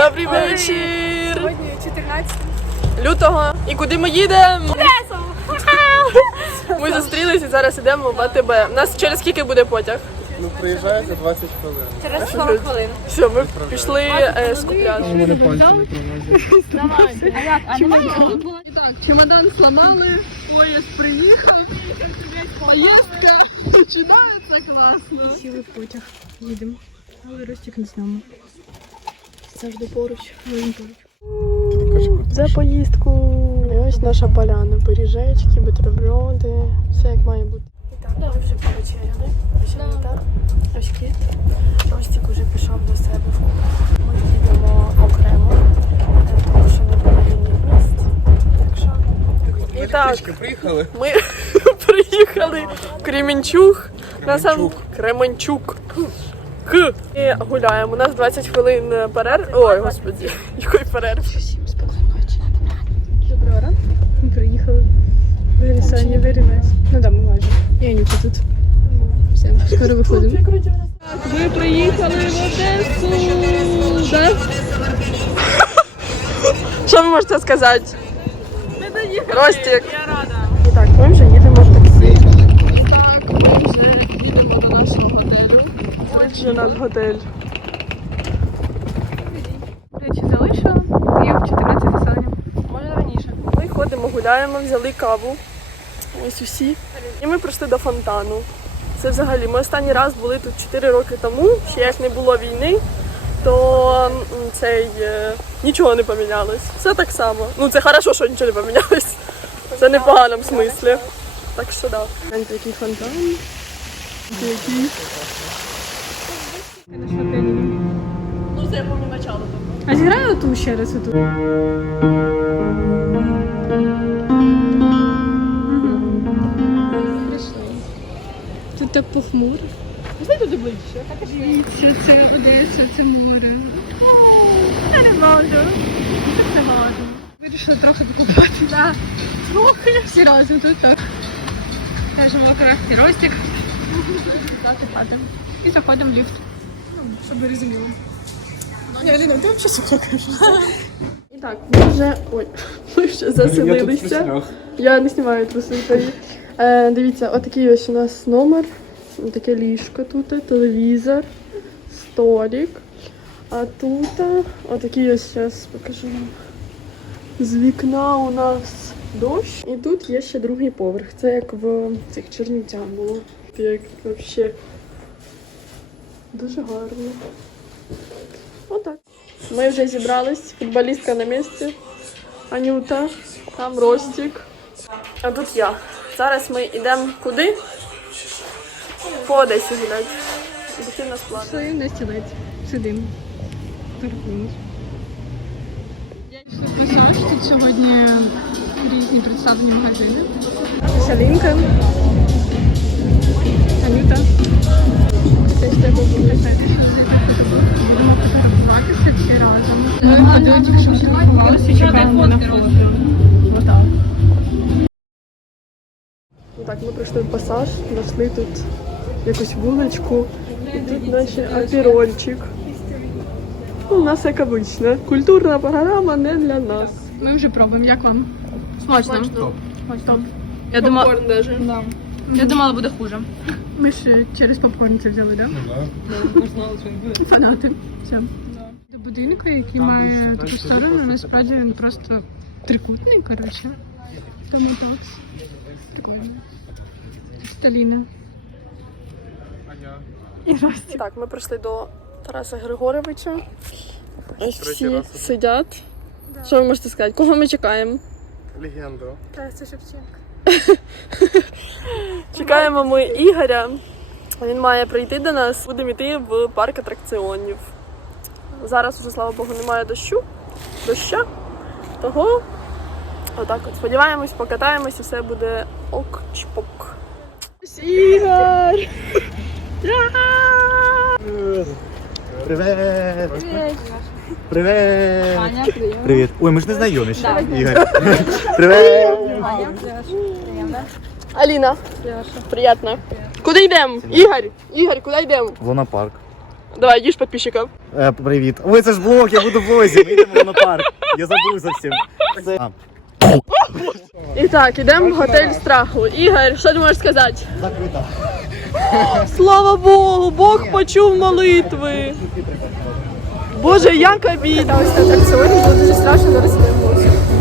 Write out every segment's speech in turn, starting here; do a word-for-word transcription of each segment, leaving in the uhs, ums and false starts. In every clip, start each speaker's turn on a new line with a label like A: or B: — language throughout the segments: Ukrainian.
A: Добрий вечір!
B: Сьогодні чотирнадцяте
A: лютого. І куди ми їдемо? Одесу! Ми зустрілися і зараз йдемо в АТБ. У нас через скільки буде потяг?
C: Ну, приїжджає за двадцять хвилин.
B: через сорок хвилин.
A: Все, ми пішли е, скупляти.
C: У мене пальці не промазали.
B: Давай. А як? А немає тут була?
A: І так, чемодан сломали, поїзд приїхав. Поїздка починається класно.
B: Сіли в потяг. Їдемо. Але Ростик не з нами. Завжди поруч. Він поруч.
A: За поїздку. І ось наша поляна. Пиріжечки, бутерброди. Все як має бути. І так, ми вже повечеряли. Вечеряли. Ось кіт. Ростик вже пішов до себе в кухню. Ми їдемо окремо, тому що не було вільних місць. Так що... І так,
C: Приїхали?
A: ми приїхали в Кременчуг. На сам Кременчуг. К. І гуляємо. У нас двадцять хвилин перерв. Ой, господи, якої перерви.
B: Всім спокійної ночі. Доброго ранку. Ми приїхали. Very sunny, very nice. Ну да, ми майже. І Аніка тут. Все, скоро виходимо.
A: Ми приїхали в Одесу. Да? Що ви можете сказати? Ми доїхали. Ростик. Я рада. І так, ми вже їдемо в таксі. Так, ми вже їдемо до нашого готелю. Ось же наш готель.
B: Речі залишила. І в чотирнадцяте сьогодні.
A: Може раніше. Ми ходимо, гуляємо, взяли каву. Ось усі. І ми прийшли до фонтану. Це взагалі, ми останній раз були тут чотири роки тому, ще як не було війни, то цей, е, нічого не помінялось. Все так само. Ну це хорошо, що нічого не помінялось. Це не в поганому смислі. Так що да. Гляньте, який фонтан. Який.
B: Ти знайшла піаніно.
A: Ну це я пам'ятаю начало того.
B: А зіграй оту ще раз оту. Тут так похмуро.
A: Пішли туди ближче.
B: Дивіться, це Одеса, це море. Я не можу. Не можу. Вирішила трохи покупати. Да. Трохи. Всі разом тут так. Кажемо окремо Ростик. Падаємо. І заходимо в ліфт. Ну, щоб ви розуміли. Я не знаю, ти взагалі сухо кажеш.
A: І так, ми вже, ой, ми вже заселилися. Я не знімаю труси твої. Е, дивіться, отакий ось у нас номер. Таке ліжко тут, телевізор, столик. А тут отакий ось, зараз покажу вам. З вікна у нас дощ. І тут є ще другий поверх. Це як в цих Чернівцях було. Як взагалі дуже гарно. Отак. Ми вже зібрались. Футболістка на місці. Анюта, там Ростик. А тут я. Зараз ми йдемо куди? По Одесі гуляти. Дитина нас платить.
B: Пішли на стілець. Сидимо. Торгуємось. Я йшла в пасаж. Тут сьогодні різні представлені магазини. Салінка. Анюта. Це ж тебе буде. Будемо фотографуватися всі разом. Ми ходили, тільки що фотографувалися і чекаємо на фото. Отак.
A: Так, ми прийшли в пасаж, знайшли тут якусь вуличку. І тут наш апірольчик. Ну, у нас як обично. Культурна програма не для нас.
B: Ми вже пробуємо. Як вам? Смачно.
A: Смачно.
B: Смачно.
A: Я думала, попкорн даже.
B: Да.
D: Я думала, буде хуже.
B: Ми ж через попкорн це взяли, так? Да? Фанати. Все. До будинку, який має таку сторону, насправді він просто трикутний, коротше. Тому так. Прикольно. Сталіна. І Ростик.
A: Так, ми прийшли до Тараса Григоровича. Ось всі
C: раз.
A: сидять. Що ви можете сказати? Кого ми чекаємо?
C: Легенду.
B: Тараса Шевченка.
A: Чекаємо ми Ігоря. Він має прийти до нас. Будемо йти в парк атракціонів. Зараз вже, слава Богу, немає дощу. Доща. Того отак от. Сподіваємось, покатаємось і все буде ок-чпок. Ігор!
C: Привет! Привет! Аня, привет! Привет! Ой, ми ж не знайомі ще. Ігор. Привет!
A: Аліна. Приємно. Куди йдемо? Ігор! Ігор, куди йдемо?
C: Лунапарк.
A: Давай, їж підписчиків.
C: Е, привіт. Ой, це ж блог, я буду в блозі, ми йдемо на парк. Я забув зовсім. Це... А,
A: І так, ідемо в готель страху. Ігор, що ти можеш сказати?
C: закрита.
A: Слава Богу, Бог почув молитви. Боже, як обідно.
B: Ось на атракціоні було дуже страшно, зараз йдемо.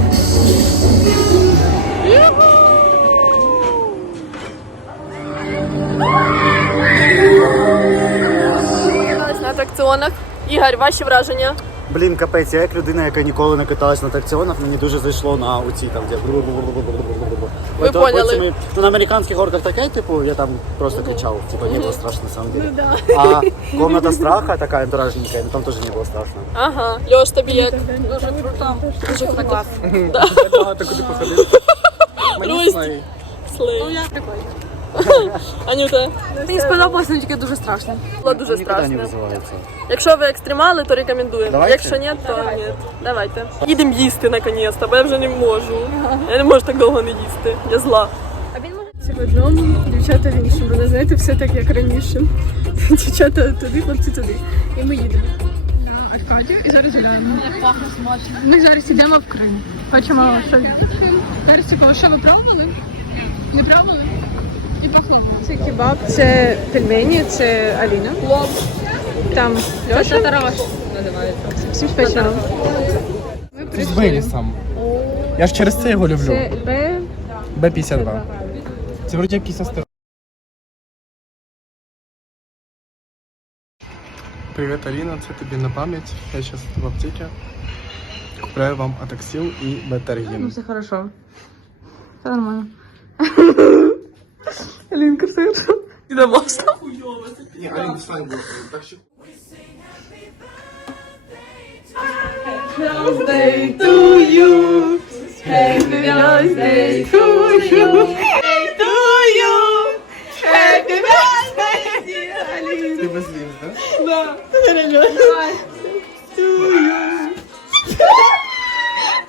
A: На атракціонах. Ігор, ваші враження?
C: Блін, капець, я як людина, яка ніколи не каталась на атракціонах, мені дуже зайшло на оці там, де...
A: Ви
C: От,
A: поняли.
C: потім ми- Ну, на американських горках таке, типу, я там просто кричав, типу, не було страшно на самом деле.
A: Ну да.
C: А комната страха, така антуражненькая, ну там теж не було страшно.
A: Ага. Льош, тобі як? Дуже круто. Дуже круто.
C: Багато куди походив.
A: Рость. Слей.
B: Ну, я прикольно.
A: Анюта?
B: Мені сподобалося, але тільки дуже страшно.
A: Було дуже
C: Ніколи не
A: страшно.
C: визивається.
A: Якщо ви екстремали, то рекомендуємо.
C: Давайте.
A: Якщо ні, то ні. Давайте. Їдемо їсти наконець-то, бо я вже не можу. Я не можу так довго не їсти. Я зла.
B: Це в одному, дівчата в іншому. Але знаєте, все так, як раніше. Дівчата туди, хлопці туди. І ми їдемо. На Аркадію і зараз гуляємо. Як пахне смачно. Ми зараз йдемо в Крим. Хочемо, що... Зараз цікаво, що ви пробували? Не пробували? І похлопали. Це кебаб, це пельмені, це Аліна.
A: Плов.
B: Там Льоша. Тараш називається. Всім спасибо. Ми
D: З
B: прийшли.
D: Вейнісом. Я ж через це його люблю.
B: Це Б.
D: Б п'ятдесят два. Це вроді якийсь астероїд. Привіт, Аліна, це тобі на пам'ять. Я зараз в аптеці. Купляю вам Атаксил і Бетергін.
B: Все хорошо. Все нормально.
A: Алінка, все хорошо. І на вас там уйобати.
D: Ні, Аліна, встань, будь так що...
A: Birthday to you. Happy birthday to you. Happy to you. Happy birthday, dear Аліна.
D: Ти без лінз, так?
A: Да. To